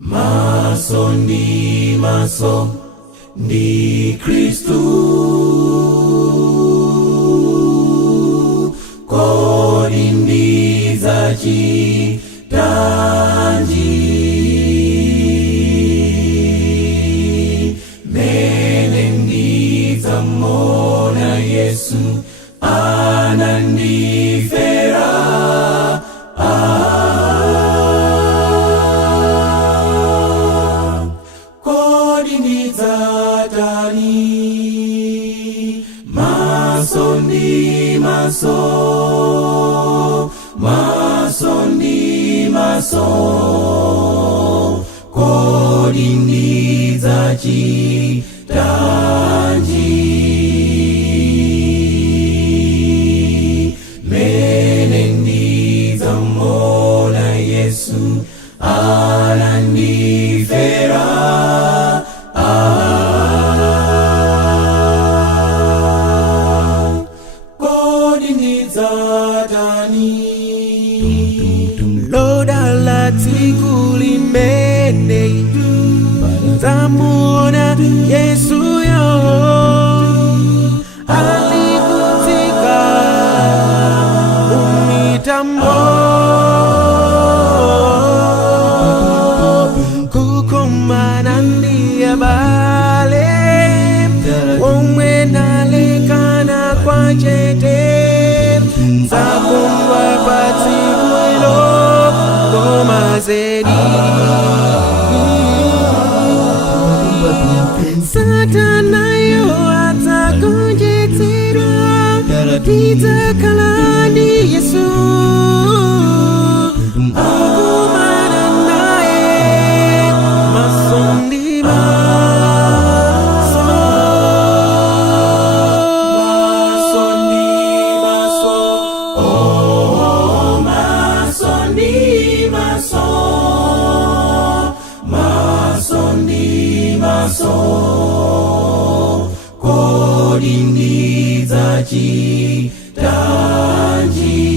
Maso ndi Kristu, kodi ndizachitanji mene ndidzamona Yesu anandifera. Kodi ndidzatani maso ndi maso, kodi ndidzachitanji mene ndidzamona Yesu anandifera. Kodi ndidzatani lodala tsiku limene ndidzamuona Yesuyo alikutsika mumitambo, kukumana ndi abale omwe nalekana kwa chete, ndzakondwa pa tsiku ilo koma zedi. Satanayo adzagonjetsedwa, tidzakhala ndi Yesu kukumana naye maso ndi maso. Oh, maso ndi maso, kodi ndidzachitanji